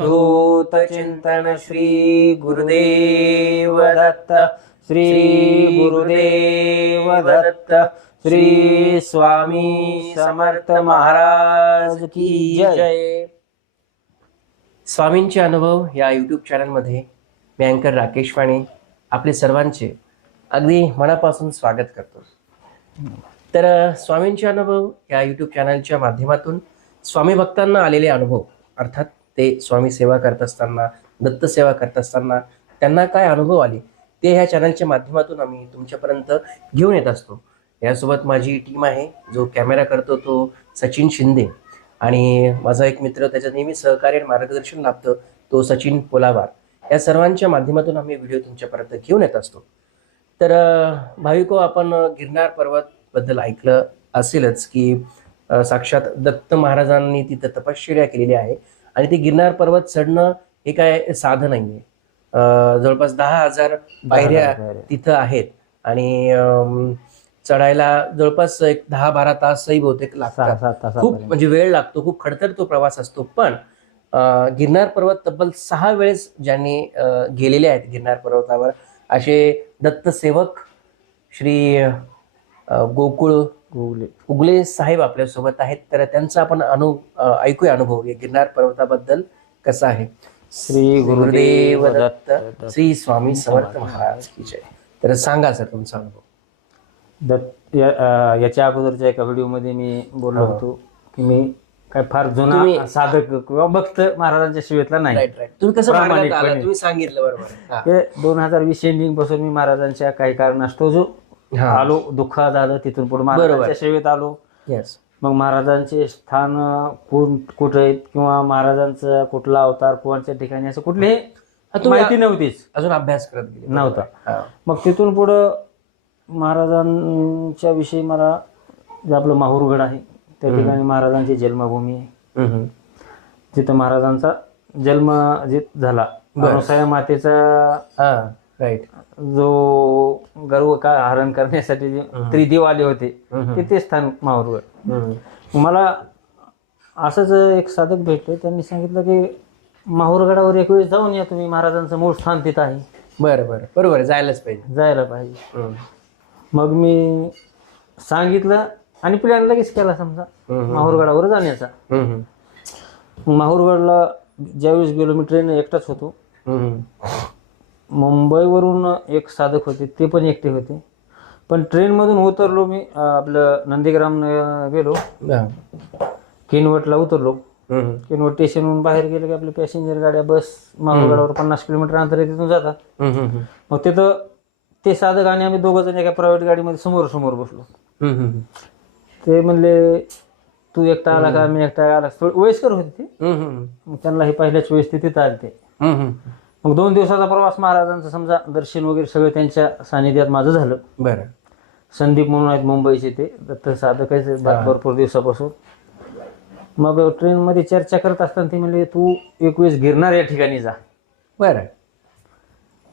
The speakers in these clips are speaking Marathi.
अवधूत चिंतन श्री गुरुदेव दत्त श्री गुरुदेव दत्त श्री स्वामी समर्थ महाराज की जय. स्वामींचे अनुभव या यूट्यूब चॅनलमध्ये मी अँकर राकेश वाणे आपले सर्वांचे अगदी मनापासून स्वागत करतो. तर स्वामींचे अनुभव या यूट्यूब चॅनलच्या माध्यमातून स्वामी भक्तांना आलेले अनुभव अर्थात ते स्वामी सेवा करत असताना दत्त सेवा करत असताना त्यांना काय अनुभव आले? ते ह्या चॅनलच्या माध्यमातून आम्ही तुमच्यापर्यंत घेऊन येत असतो. यासोबत माझी टीम आहे जो कॅमेरा करतो तो सचिन शिंदे. आणि माझा एक मित्र त्याचं नेहमी सहकार्य आणि मार्गदर्शन लाभतं तो सचिन पोलावार. या सर्वांच्या माध्यमातून आम्ही व्हिडिओ तुमच्यापर्यंत घेऊन येत असतो. तर भाविको आपण गिरनार पर्वत बद्दल ऐकलं असेलच की साक्षात दत्त महाराजांनी तिथं तपश्चर्या केलेली आहे. आणि ते गिरनार पर्वत चढणं हे काय साधं नाहीये. अ, जवळपास दहा हजार पायऱ्या तिथं आहेत. आणि चढायला जवळपास एक दहा बारा तासही बहुतेक सहा लागतात. खूप म्हणजे वेळ लागतो खूप खडतर तो प्रवास असतो. पण गिरनार पर्वत तब्बल सहा वेळेस ज्यांनी गेलेले आहेत गिरनार पर्वतावर असे दत्त सेवक श्री गोकुळ गुगले उगले साहेब आपल्यासोबत आहेत. तर त्यांचा आपण अनु ऐकूया अनुभव. या गिरनार पर्वताबद्दल कसा आहे? श्री गुरुदेव दत्त श्री स्वामी समर्थ महाराज की जय. तर सांगा सर तुमचा अनुभव. दत्त याच्या अगोदरच्या एका व्हिडिओमध्ये मी बोललो. होतो की मी काय फार जुना साधक किंवा भक्त महाराजांच्या शिवेतला नाही. तुम्ही कसं. तुम्ही सांगितलं बरोबर. दोन हजार वीस एंडिंगपासून मी महाराजांच्या काही कारणास्तव जो हा. आलो दुःखात आलं तिथून पुढे महाराजांच्या सेवेत आलो. मग महाराजांचे स्थान कुठ कुठे आहेत किंवा महाराजांचा कुठला अवतार कोणत्या ठिकाणी असं तुम्ही- माहिती नव्हतीच. अजून अभ्यास करत गेले. नव्हता. मग तिथून पुढं महाराजांच्या विषयी मला जे आपलं माहूरगड आहे त्या ठिकाणी महाराजांची जन्मभूमी आहे. तिथं महाराजांचा जन्म जे झाला. मातेचा राईट जो गर्व का हरण करण्यासाठी जे त्रिदेव आले होते. ते ते स्थान माहूरगड. मला असंच एक साधक भेटले त्यांनी सांगितलं की माहूरगडावर एक वेळेस जाऊन या तुम्ही महाराजांचं मूळ स्थान तिथं आहे. बरं बरं. बरोबर जायलाच पाहिजे. जायला पाहिजे. मग मी सांगितलं आणि प्लॅन लगेच केला समजा. माहूरगडावर जाण्याचा. माहूरगडला ज्यावेळेस गेलो मी ट्रेन एकटाच होतो. मुंबईवरून एक साधक होते ते पण एकटे होते. पण ट्रेनमधून उतरलो मी आपलं नंदीग्राम गेलो. किनवटला उतरलो. किनवट स्टेशनवरून बाहेर गेलो की आपल्या पॅसेंजर गाड्या बस माहूरगडावर पन्नास किलोमीटर अंतर तिथून जातात. मग तिथं ते साधक आणि आम्ही दोघं जण एका प्रायव्हेट गाडीमध्ये समोर समोर बसलो. ते म्हणले तू एकटा आला का? मी एकटा आला. वयस्कर होते ते. त्यांना हे पहिल्याच वेळेस ते तिथं आले ते. मग दोन दिवसाचा प्रवास महाराजांचा समजा दर्शन वगैरे सगळं त्यांच्या सानिध्यात माझं झालं. बरं. संदीप म्हणून आहेत मुंबईचे ते दत्त साधक आहेत भ- भरपूर दिवसापासून. मग ट्रेनमध्ये चर्चा करत असताना ते म्हणले तू एक वेळेस गिरणार या ठिकाणी जा. बरं.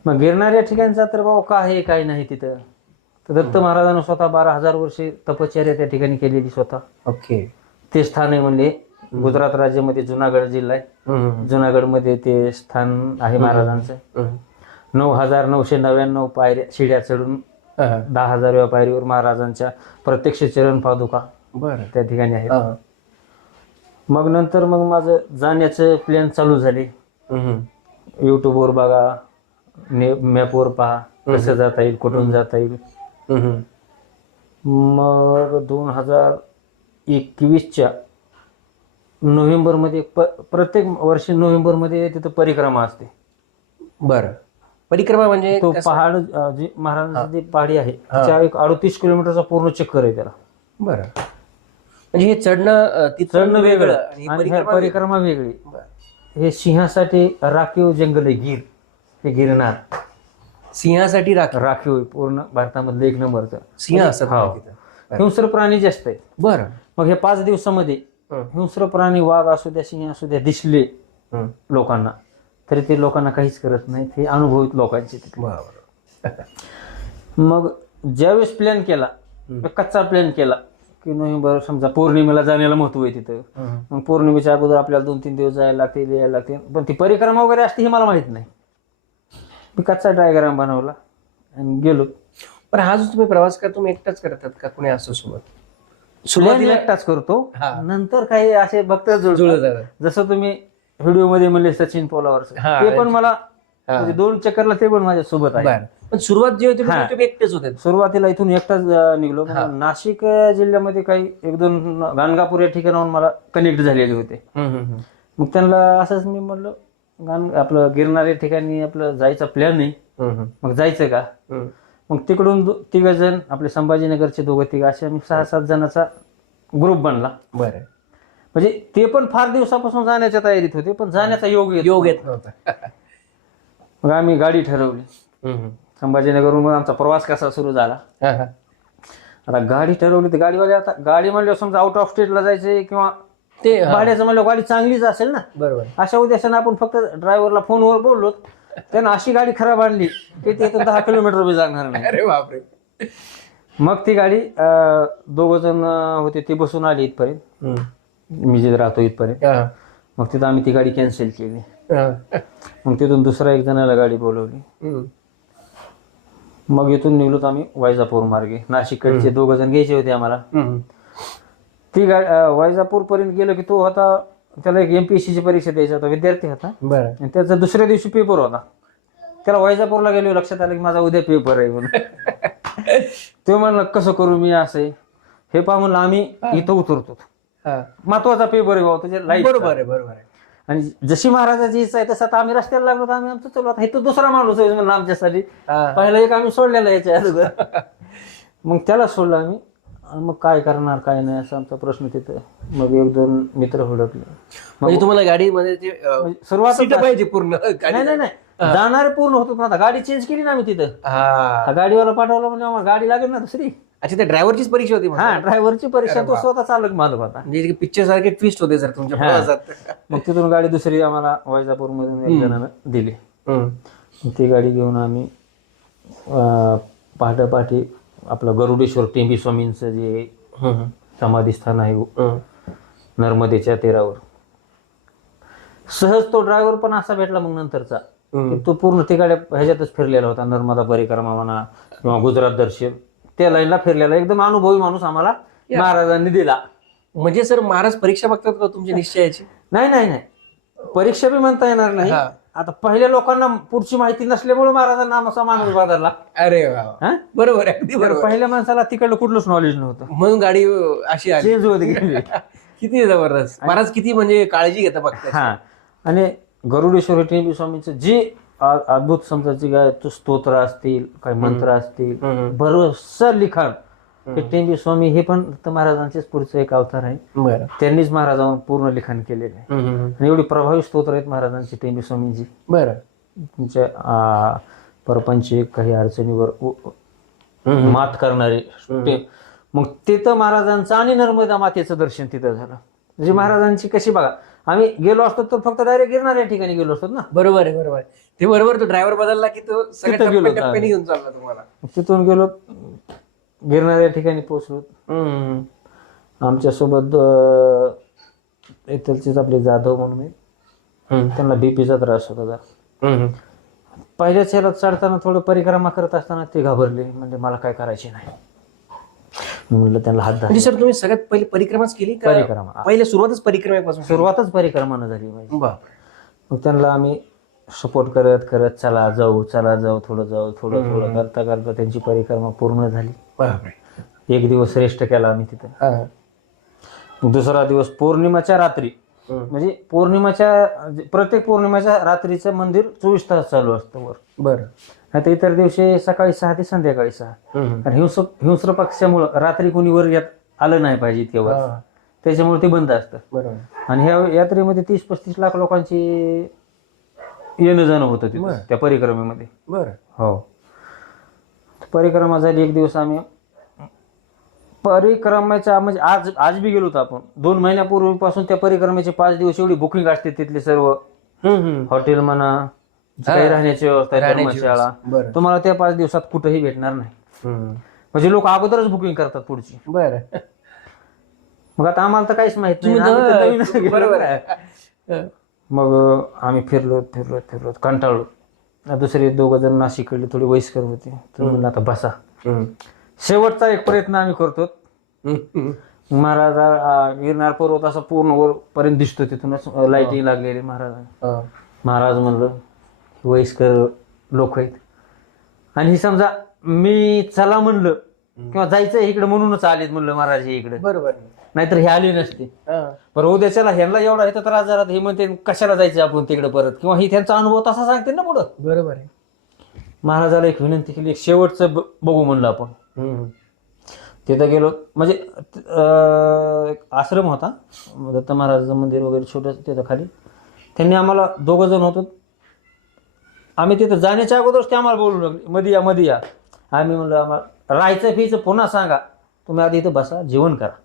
मग गिरणार या ठिकाणी जा तर बाबा काय आहे काय नाही तिथं? तर दत्त महाराजांनी स्वतः बारा हजार वर्षे तपश्चर्या त्या ठिकाणी केलेली स्वतः. ओके. ते स्थान आहे म्हणले गुजरात राज्यामध्ये जुनागड जिल्हा आहे. हम्म. जुनागडमध्ये ते स्थान आहे महाराजांचं. नऊ हजार नऊशे नव्याण्णव पायऱ्या शिड्या चढून. दहा हजारव्या पायरीवर महाराजांच्या प्रत्यक्ष चरण पादुका बरं त्या ठिकाणी आहेत हा. मग नंतर मग माझं जाण्याचं प्लॅन चालू झाले. युट्यूबवर बघा ने मॅपवर पहा कसं जाता येईल कुठून जाता येईल. मग दोन हजार एकवीसच्या नोव्हेंबरमध्ये प प्रत्येक वर्षी नोव्हेंबरमध्ये तिथं परिक्रमा असते. बरं. परिक्रमा म्हणजे तो कसं? पहाड अं, जी महाराजांची जी पहाडी आहे त्याच्या एक अडतीस किलोमीटरचा पूर्ण चक्कर आहे त्याला. बरं. म्हणजे हे चढणं अ, चढणं वेगळं. आणि आणि परिक्रमा परिक्रमा वेगळी. वेगळी. बरं. हे सिंहासाठी राखीव जंगल आहे गिर. हे गिरणार. सिंहासाठी राख राखीव आहे पूर्ण भारतामधलं एक नंबरचं. सिंह असतात हो. तिथं. प्राणी जास्त आहेत बरं. मग हे पाच दिवसामध्ये. हिंस्र प्राणी वाघ असू द्या सिंह असू द्या दिसले. लोकांना तरी ते लोकांना काहीच करत नाहीत. हे अनुभवित लोकांचे मग ज्यावेळेस प्लॅन केला. कच्चा प्लॅन केला की नोव्हेंबर समजा पौर्णिमेला जाण्याला महत्त्व आहे तिथं. मग पौर्णिमेच्या अगोदर आपल्याला दोन तीन दिवस जायला लागते यायला लागते. पण ती परिक्रमा वगैरे असते हे मला माहीत नाही. मी कच्चा डायग्राम बनवला आणि गेलो. पण हा जो तुम्ही प्रवास करता तुम्ही एकटाच करतात का कुणी असं सोबत? सुरुवातीला एकटाच करतो. हा. नंतर काही असे भक्त जुळत जुळतात जसं तुम्ही व्हिडिओमध्ये म्हणले सचिन पोलावर हा, ते पण मला. म्हणजे दोन चक्करला ते पण माझ्या सोबत आहे. बरं. पण सुरुवात जी होती हा. म्हणजे तुम्ही एकटेच होते. सुरुवातीला इथून एकटाच अं, निघलो. पण हा. नाशिक अं, जिल्ह्यामध्ये काही एक दोन गाणगापूर या ठिकाणाहून मला कनेक्ट झालेले होते. मग त्यांना असंच मी म्हणलं गाण आपलं गिरणाऱ्या ठिकाणी आपलं जायचा प्लॅन नाही मग जायचं का? मग तिकडून तिघ जण आपले संभाजीनगरचे दोघं तिघ असे आम्ही सहा सात जणांचा ग्रुप बनला. बरं. म्हणजे ते पण फार दिवसापासून जाण्याच्या तयारीत होते पण जाण्याचा योग येत योग. येत नव्हता. मग आम्ही गाडी ठरवली. संभाजीनगरहून मग आमचा प्रवास कसा सुरू झाला. हा, हा. आता गाडी ठरवली तर गाडीवाले आता गाडी म्हणल्यावर समजा आउट ऑफ स्टेटला जायचंय किंवा ते भाड्याचं म्हणलं गाडी चांगलीच असेल ना. बरोबर. अशा उद्देशानं आपण फक्त ड्रायव्हरला फोनवर बोललो त्यानं अशी गाडी खराब आणली की ते दहा किलोमीटर बी जाणार नाही अरे बापरे मग ती गाडी दोघ जण होते ते बसून आले इथपर्यंत. मी जिथे राहतो इथपर्यंत. मग तिथं आम्ही ती गाडी कॅन्सल केली. मग तिथून दुसऱ्या एक जणाला गाडी बोलवली. मग इथून निघलो तर आम्ही वैजापूर मार्गे नाशिककडचे दोघ जण घ्यायचे होते आम्हाला. ती गाडी वैजापूर पर्यंत गेलो की तो होता त्याला एक एमपीएससी ची परीक्षा द्यायचा होता विद्यार्थी होता. बरं. आणि त्याचा दुसऱ्या दिवशी पेपर होता. त्याला वैजापूरला गेलो लक्षात आलं की माझा उद्या पेपर आहे म्हणून. तो म्हणलं कसं करू मी असं हे पहा म्हणलं आम्ही इथं उतरतो. हा. महत्त्वाचा पेपर आहे बाबा तुझ्या लाईफ बरोबर आहे बरोबर आहे. आणि जशी महाराजाची इच्छा आहे तसं आता आम्ही रस्त्याला लागलो तर आम्ही आमचं चलो आता हे तर दुसरा माणूस आहे म्हणलं आमच्यासाठी. हा. पहिला एक आम्ही सोडलेला याच्या अगोदर. मग त्याला सोडलं आम्ही. आणि मग काय करणार काय नाही असं आमचा प्रश्न तिथं. मग एक दोन मित्र हुडकले. म्हणजे तुम्हाला गाडीमध्ये ते अं, म्हणजे सुरुवात सीट पाहिजे पूर्ण गाडी नाही नाही. नाही जाणारे पूर्ण होतो पण आता गाडी चेंज केली ना आम्ही तिथं. हा. गाडीवाला पाठवला म्हणजे आम्हाला गाडी लागेल ना दुसरी. अच्छा त्या ड्रायव्हरचीच परीक्षा होती हा ड्रायव्हरची परीक्षा तो स्वतः चालक मालक होता. म्हणजे पिक्चर सारखे ट्विस्ट होते सर तुमच्या हा. प्रवासात मग तिथून गाडी दुसरी आम्हाला वैजापूर मधून एक जणांना दिली. हम्म. ती गाडी घेऊन आम्ही अं, पहाटे पहाटे आपलं गरुडेश्वर टेंबी स्वामींचं जे. समाधीस्थान आहे. नर्मदेच्या तीरावर. सहज तो ड्रायव्हर पण असा भेटला मग नंतरचा की तो पूर्ण ते गाड्या ह्याच्यातच फिरलेला होता नर्मदा परिक्रमा म्हणा किंवा गुजरात दर्शन. त्या लाईनला फिरलेला एकदम अनुभवी माणूस आम्हाला महाराजांनी दिला. म्हणजे सर महाराज परीक्षा बघतात का तुमच्या निश्चयाची? नाही नाही नाही. परीक्षा बी म्हणता येणार नाही. आता पहिल्या लोकांना पुढची माहिती नसल्यामुळे महाराजांना असा माणूस बदलला. अरे वा वा. हा? बरोबर आहे अगदी बरोबर. पहिल्या माणसाला तिकडलं कुठलंच नॉलेज नव्हतं. म्हणून गाडी अशी आली. चेंज होत गेली. किती जबरदस्त. महाराज किती म्हणजे काळजी घेता बघतात हा. आणि गरुडेश्वर टेंबी स्वामींचं जे अद्भुत समजायचे काय तो स्तोत्र असतील काही मंत्र असतील हम्म. बरोस लिखाण. टेंबी स्वामी हे पण महाराजांचेच पुढचं एक अवतार आहे. त्यांनीच महाराजांवर पूर्ण लिखाण केलेलं आहे. आणि एवढी प्रभावी स्तोत्र आहेत महाराजांची टेंबी स्वामींची. बरं. तुमच्या आ, परपंचिक काही अडचणीवर. मात करणारे. ते- मग तिथं महाराजांचं आणि नर्मदा मातेचं दर्शन तिथं झालं. म्हणजे महाराजांची कशी बघा आम्ही गेलो असतो तर फक्त डायरेक्ट गिरणार या ठिकाणी गेलो असतो ना. बरोबर आहे बरोबर आहे. ते बरोबर तो ड्रायव्हर बदलला की तो घेऊन चालला तुम्हाला. मग तिथून गेलो गिरणार या ठिकाणी पोहोचलो हम्म. आमच्यासोबत अं, इथलचेच आपले जाधव म्हणून आहे. हम्म. त्यांना बीपीचा त्रास होता जरा हम्म. पहिल्याच ह्याला चढताना थोडं परिक्रमा करत असताना ते घाबरले म्हणजे मला काय करायचे नाही मी म्हणलं त्यांना हात धरले. म्हणजे सर तुम्ही सगळ्यात पहिले परिक्रमाच केली का परिक्रमा पहिले सुरुवातच परिक्रमेपासून? सुरुवातच परिक्रमानं झाली माझी. मग त्यांना आम्ही सपोर्ट करत करत चला जाऊ चला जाऊ थोडं जाऊ थोडं थोडं करता करता त्यांची परिक्रमा पूर्ण झाली. एक दिवस रेस्ट केला आम्ही तिथं. दुसरा दिवस पौर्णिमाच्या रात्री. म्हणजे पौर्णिमाच्या प्रत्येक पौर्णिमाच्या रात्रीचं मंदिर चोवीस तास चालू असतं वर. बरं. आता इतर दिवशी सकाळी सहा ते संध्याकाळी सहा. आणि हिंस हिंस्र पक्षामुळं रात्री कोणी वर यात आलं नाही पाहिजे इतक्या वर. त्याच्यामुळे ते बंद असतं. बरोबर. आणि ह्या यात्रेमध्ये तीस पस्तीस लाख लोकांची येणं जाणं होतं तिथं बरं. त्या परिक्रमेमध्ये. बरं. हो. परिक्रमा झाली एक दिवस आम्ही. परिक्रमेच्या म्हणजे आज आज बी गेलो होतो आपण. दोन महिन्यापूर्वीपासून त्या परिक्रमेचे पाच दिवस एवढी बुकिंग असते तिथले सर्व. हम्म, हम्म. हॉटेल म्हणा जी काही राहण्याची व्यवस्था आहे, राहण्याची धर्मशाळा. व्यवस्था. बरं. तुम्हाला त्या पाच दिवसात कुठेही भेटणार नाही. हम्म. म्हणजे लोक अगोदरच बुकिंग करतात पुढची. बरं. मग आता आम्हाला तर काहीच माहीत नाही. तुम्ही आम्ही तर तर- नवीनच गेलो. बरोबर आहे. मग आम्ही फिरलो फिरलो फिरलो कंटाळलो. दुसरे दोघं जण नाशिकडले थोडी वयस्कर होते. तर म्हणलं आता बसा. शेवटचा एक प्रयत्न आम्ही करतो. महाराज अं, गिरनार पर्वत असा पूर्ण वर पर्यंत दिसतो तिथूनच लाईटिंग लागलेली महाराज. महाराज म्हणलं वयस्कर लोक आहेत. आणि ही समजा मी चला म्हणलं किंवा जायचं इकडे म्हणूनच आलेत म्हणलं महाराज इकडे. बरोबर नाहीतर हे आले नसते. बरं उद्याच्याला ह्यांना एवढा इथं त्रास झाला तर हे म्हणते कशाला जायचं आपण तिकडे परत? किंवा ही त्यांचा अनुभव तसा सांगते ना पुढं. बरोबर आहे. महाराजाला एक विनंती केली एक शेवटचं ब- बघू म्हणलं आपण. तिथं गेलो म्हणजे अं, एक आश्रम होता दत्त महाराजाचं मंदिर वगैरे छोटं तिथं खाली. त्यांनी आम्हाला दोघं जण होतो. आम्ही तिथं जाण्याच्या अगोदरच ते आम्हाला बोलू लागले मध्ये या मध्ये या आम्ही म्हणलं आम्हाला राहायचं फियचं पुन्हा सांगा. तुम्ही आधी इथं बसा जेवण करा.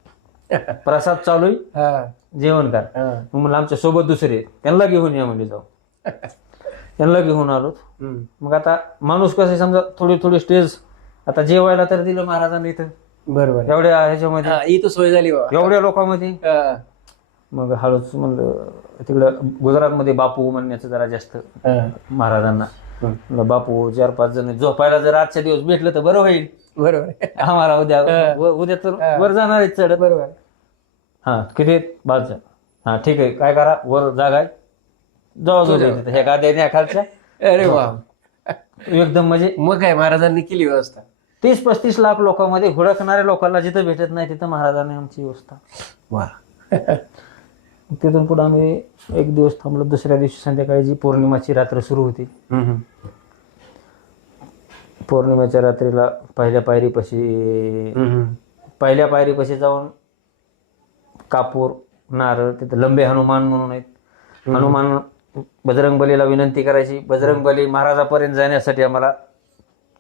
प्रसाद चालू आहे हं. जेवण करा. मग म्हणलं आमच्यासोबत दुसरे आहेत. त्यांना घेऊन या म्हणजे जाऊ त्यांना घेऊन आलो. मग आता माणूस कसं आहे समजा थोडी थोडी स्टेज आता जेवायला तर दिलं महाराजांनी इथं बरोबर आहे. एवढ्या ह्याच्यामध्ये हा, इथं सोय झाली बाबा एवढ्या लोकांमध्ये हं. मग हळूच म्हणलं तिकडं गुजरातमध्ये बापू म्हणण्याचं जरा जास्त हं. महाराजांना. म्हणलं बापू चार पाच जण झोपायला जर आजच्या दिवस भेटलं तर बरं होईल बरोबर. आम्हाला उद्या उद्या तर वर जाणार आहे चढ बरोबर. हा किती जण हा ठीक आहे. काय करा? वर जागा आहे. जाऊ जाऊ. तिथं ह्या गाद्याने खालच्या? अरे वा. एकदम म्हणजे मग काय महाराजांनी केली व्यवस्था. तीस पस्तीस लाख लोकांमध्ये हुडकणाऱ्या लोकांना जिथं भेटत नाही तिथं महाराजांनी आमची व्यवस्था. वा. तिथून पुढे आम्ही एक दिवस थांबलो. दुसऱ्या दिवशी संध्याकाळी जी पौर्णिमाची रात्र सुरू होती पौर्णिमेच्या रात्रीला पहिल्या पायरीपाशी पहिल्या पायरीपाशी जाऊन कापूर नारळ तिथं लंबे हनुमान म्हणून आहेत. हनुमान बजरंग बलीला विनंती करायची. बजरंग बली महाराजापर्यंत जाण्यासाठी आम्हाला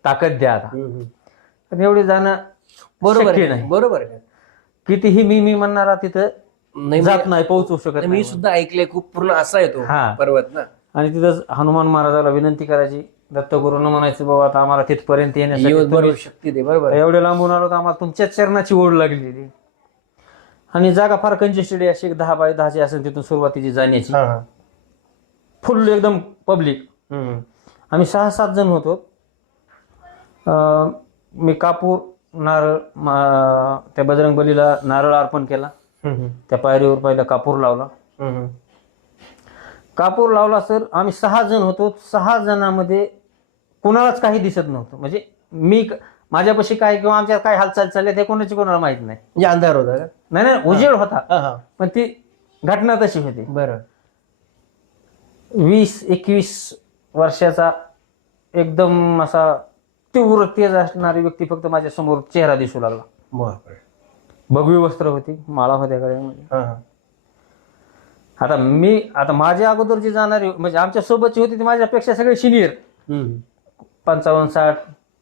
ताकद द्या आता. एवढी जाणं बरोबर नाही. बरोबर आहे. कितीही मी मी म्हणणारा तिथं नाही जात नाही पोहोचू शकत मी सुद्धा ऐकलंय खूप पूर्ण असा येतो हा. पर्वत ना आणि तिथं हनुमान महाराजाला विनंती करायची. दत्तगुरूंना म्हणायचं बाबा आता आम्हाला तिथपर्यंत येण्यासाठी बरोबर शक्ती दे बरोबर आहे. एवढे लांबून आलो तर आम्हाला तुमच्याच चरणाची ओढ लागलेली आणि जागा फार कंजेस्टेड अशी एक दहा बाय दहाची असेल तिथून सुरुवातीची जाण्याची. फुल एकदम पब्लिक हम्म. आम्ही सहा सात जण होतो अं, मी कापूर नारळ त्या बजरंग बलीला नारळ अर्पण केला. त्या पायरीवर पहिला कापूर लावला. कापूर लावला सर आम्ही सहा जण होतो सहा जणांमध्ये कुणालाच काही दिसत नव्हतं. म्हणजे मी क- माझ्यापाशी काय किंवा आमच्या काय हालचाल चालल्या ते कोणाची कोणाला माहीत नाही. म्हणजे अंधार होता का? नाही नाही उजेड होता. हा, हा. पण ती घटना तशी होती. बरं. वीस एकवीस वर्षाचा एकदम असा तीव्र तेज असणारी व्यक्ती फक्त माझ्यासमोर चेहरा दिसू लागला. बापरे. भगवी वस्त्र होती माळा होत्या गळ्यामध्ये. हा, हा. आता मी आता माझ्या अगोदर जी जाणारी म्हणजे आमच्या सोबतची होती ती माझ्यापेक्षा सगळे सिनियर हम्म. पंचावन्न साठ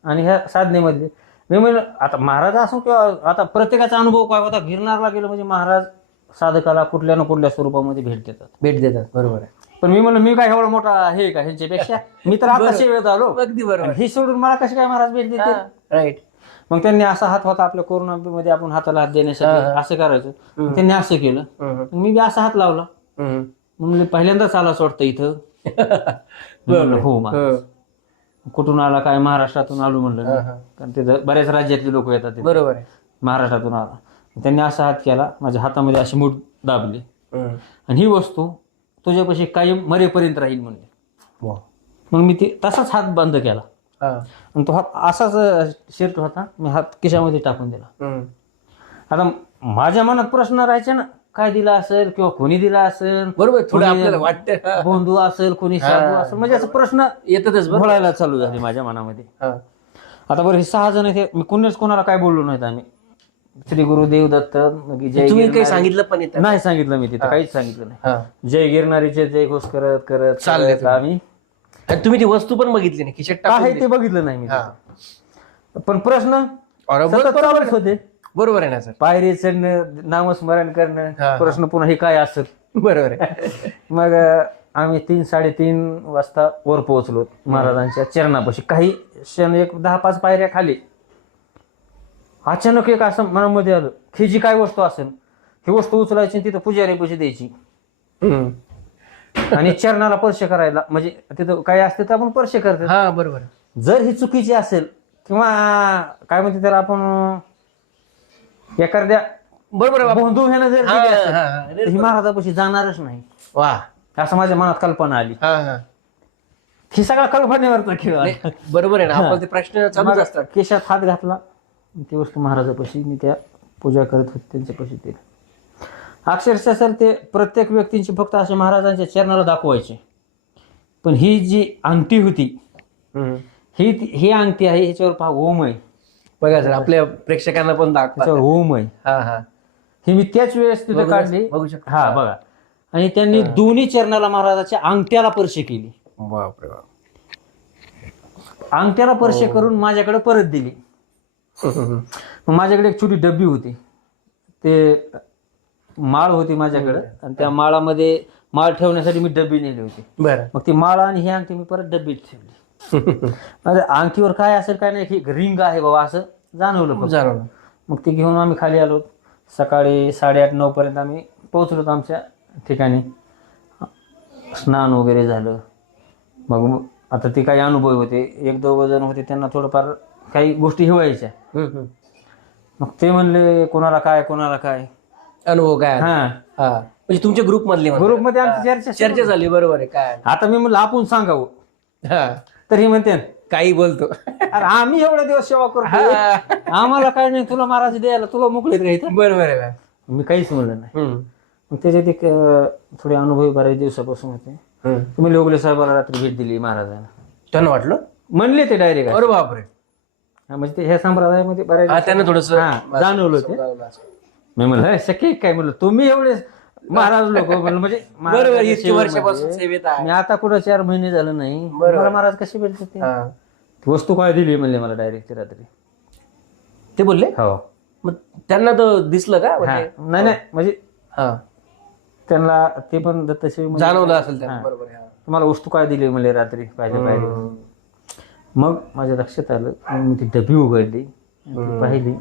आणि ह्या साधनेमध्ये मी म्हणलं आता महाराज असो किंवा आता प्रत्येकाचा अनुभव काय होता? गिरनारला गेलो म्हणजे महाराज साधकाला कुठल्या ना कुठल्या स्वरूपामध्ये भेट देतात. भेट देतात बरोबर आहे. पण मी म्हणलं मी काय एवढा मोठा हे का ह्यांच्यापेक्षा? मी तर आता सेवेत आलो. अगदी बरोबर. हे सोडून मला कसे काय महाराज भेट देते राईट मग त्यांनी असा हात होता आपल्या कोरोना मध्ये आपण हाताला हात देण्यासाठी असं करायचं. त्यांनी असं केलं. मी बी असा हात लावला. म्हणले पहिल्यांदाच आला वाटतं इथं. हो कुठून आला काय महाराष्ट्रातून आलो म्हणलं मी. कारण तिथं बऱ्याच राज्यातले लोक येतात तिथे. बरोबर आहे महाराष्ट्रातून आला त्यांनी असा हात केला माझ्या हातामध्ये अशी मूठ दाबली हम्म. आणि ही वस्तू तुझ्यापाशी कायम मरेपर्यंत राहील म्हणले वा. मग मी ती तसाच हात बंद केला हा. आणि तो हात असाच शर्ट होता मी हात खिशामध्ये टाकून दिला हम्म. आता माझ्या मनात प्रश्न राहायचे ना काय दिला असेल किंवा कोणी दिला असेल बरोबर थोडं कोणी आपल्याला वाटतं. बंधू असेल कोणी साधू असेल म्हणजे असं प्रश्न येतातच बरं. बोलायला चालू झाले माझ्या मनामध्ये. हा. आता बरं हे सहा जण हे मी कोणीच कोणाला काय बोललो नाहीत आम्ही. श्री गुरु देवदत्त मग जय तुम्ही काही सांगितलं पण येतं. नाही सांगितलं मी तिथं काहीच सांगितलं नाही. हा. जय गिरनारीचे जय घोष करत करत चालले करत आम्ही. आणि तुम्ही ती वस्तू पण बघितली नाही खिशात टाकून आहे ते बघितलं नाही मी. हा. तिथं. पण प्रश्न बरोबर सतत चालूच होते. बरोबर आहे ना सर? पायरी चढणं नामस्मरण करणं हा. प्रश्न पुन्हा हे काय असत बरोबर आहे. मग अं, आम्ही तीन साडेतीन वाजता वर पोहोचलो महाराजांच्या चरणापाशी. काही क्षण एक दहा पाच पायऱ्या खाली. अचानक एक असं मनामध्ये आलं ही जी काय वस्तू असेल ही वस्तू उचलायची आणि तिथं पुजारी पैसे द्यायची. हम्म. आणि चरणाला स्पर्श करायला म्हणजे तिथं काय असते तर आपण स्पर्श करतो. हा बरोबर जर ही चुकीची असेल किंवा काय म्हणते त्याला आपण एखाद्या बरोबर आहे बाबा. बोंधू जर हा, हा, हा. ही महाराजापाशी जाणारच नाही. वा. असं माझ्या मनात कल्पना आली. हा हा. ही सगळा कल्पनेवरचा खेळ आहे. नाही, बरोबर आहे ना. आपण ते प्रश्न चालूच असतात. केशात हात घातला ती वस्तू महाराजापाशी मी त्या पूजा करत होते त्यांच्यापाशी ते. अक्षरशः सर ते प्रत्येक व्यक्तींची फक्त असे महाराजांच्या चरणाला दाखवायचे. पण ही जी अंगठी होती हम्म. ही ही अंगठी आहे ह्याच्यावर पहा ओम आहे. बघा सर आपल्या प्रेक्षकांना पण दाखवा त्याच्यावर आहे. हा हा. ही मी त्याच वेळेस तिथे बघू- काढली. बघू शकतो. हा बघा. आणि त्यांनी दोन्ही चरणाला महाराजाच्या अंगठ्याला स्पर्श केली. बापरे बाप. अंगठ्याला स्पर्श हो. करून माझ्याकडे परत दिली. मग माझ्याकडे एक छोटी डब्बी होती. ते माळ होती माझ्याकडे. आणि त्या माळामध्ये माळ ठेवण्यासाठी मी डब्बी नेली होती. बरं. मग ती माळ आणि ही अंगठी मी परत डब्बीत ठेवली. माझ्या अंगठीवर काय असेल काय नाही रिंग आहे बाबा असं. जाणवलं फक्त. जाणवलं. मग ती घेऊन आम्ही खाली आलो. सकाळी साडेआठ नऊ पर्यंत आम्ही पोहोचलो आमच्या ठिकाणी. स्नान वगैरे झालं. मग आता ते काही अनुभव होते. एक दोघ जण होते त्यांना थोडंफार काही गोष्टी हिवायच्या हम्म, हम्म. मग ते म्हणले कोणाला काय कोणाला काय? अनुभव काय हा. हा. म्हणजे तुमच्या ग्रुप मधले. ग्रुपमध्ये आमची चर्चा. चर्चा झाली बरोबर आहे. काय? आता मी म्हणलं आपण सांगावं. हा. तर ही म्हणते काही बोलतो. अरे आम्ही एवढे दिवस सेवा करतो हा. आम्हाला काय नाही तुला महाराज द्यायला तुला मोकळीत घ्यायचं बरोबर आहे मी काहीच म्हणलं नाही. मग त्याच्यात एक थोडे अनुभवी बऱ्याच दिवसापासून होते. तुम्ही लोकले साहेबांना रात्री भेट दिली महाराजांना. त्यांना वाटलं? म्हणले ते डायरेक्ट अरे बापरे. म्हणजे ते ह्या संप्रदायामध्ये बऱ्याच त्यांना थोडस जाणवलं ते मी म्हणलं "हे, शक्य काय? म्हणलं तुम्ही एवढे महाराज लोक म्हणजे बरोबर इतकी वर्षापासून सेवेत आहे मी आता कुठं चार महिने झालं नाही बरोबर. मला महाराज कसे भेटतात ते हा. वस्तू काय दिली म्हणले मला डायरेक्ट रात्री ते बोलले हो मग त्यांना तर दिसलं का हा. म्हणजे नाही नाही म्हणजे हा. त्यांना ते पण दत्तशिव जाणवलं असेल त्यांना बरोबर आहे. तुम्हाला वस्तू काय दिली म्हणले रात्री पाहिजे पाहिजे हम्म. मग माझ्या लक्षात आलं मग मी ती डबी उघडली ती पाहिली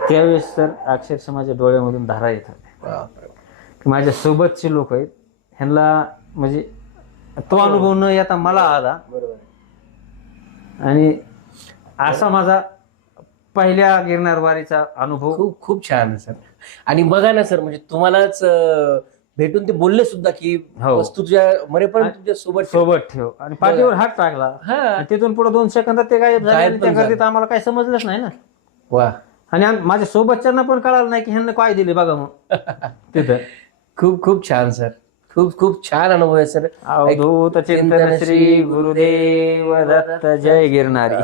त्यावेळेस तर अक्षरशः माझ्या डोळ्यामधून धारा येत होत्या बापरे. माझ्या सोबतचे लोक आहेत. ह्यांना म्हणजे तो अनुभव न येता मला आला. आणि असा माझा पहिल्या गिरनार वारीचा अनुभव. खूप खूप छान आहे सर. आणि बघा ना सर म्हणजे तुम्हालाच अं, भेटून ते बोलले सुद्धा की हो. वस्तू तुझ्या मरेपर्यंत तुझ्या सोबत ठेव. सोबत ठेव. आणि पाठीवर हात टाकला. हा. आणि तिथून पुढे दोन सेकंदात ते गायब झाले गायब आणि पण त्या गर्दीत आम्हाला काही समजलंच नाही ना. वा. आणि आम- माझ्या सोबतच्यांना पण कळालं नाही की ह्यांना काय दिले बघा मग. तिथं. खूप खूप छान सर. खूप खूप छान अनुभव आहे सर. अवधूत चिंतन श्री गुरुदेव दत्त जय गिरनारी.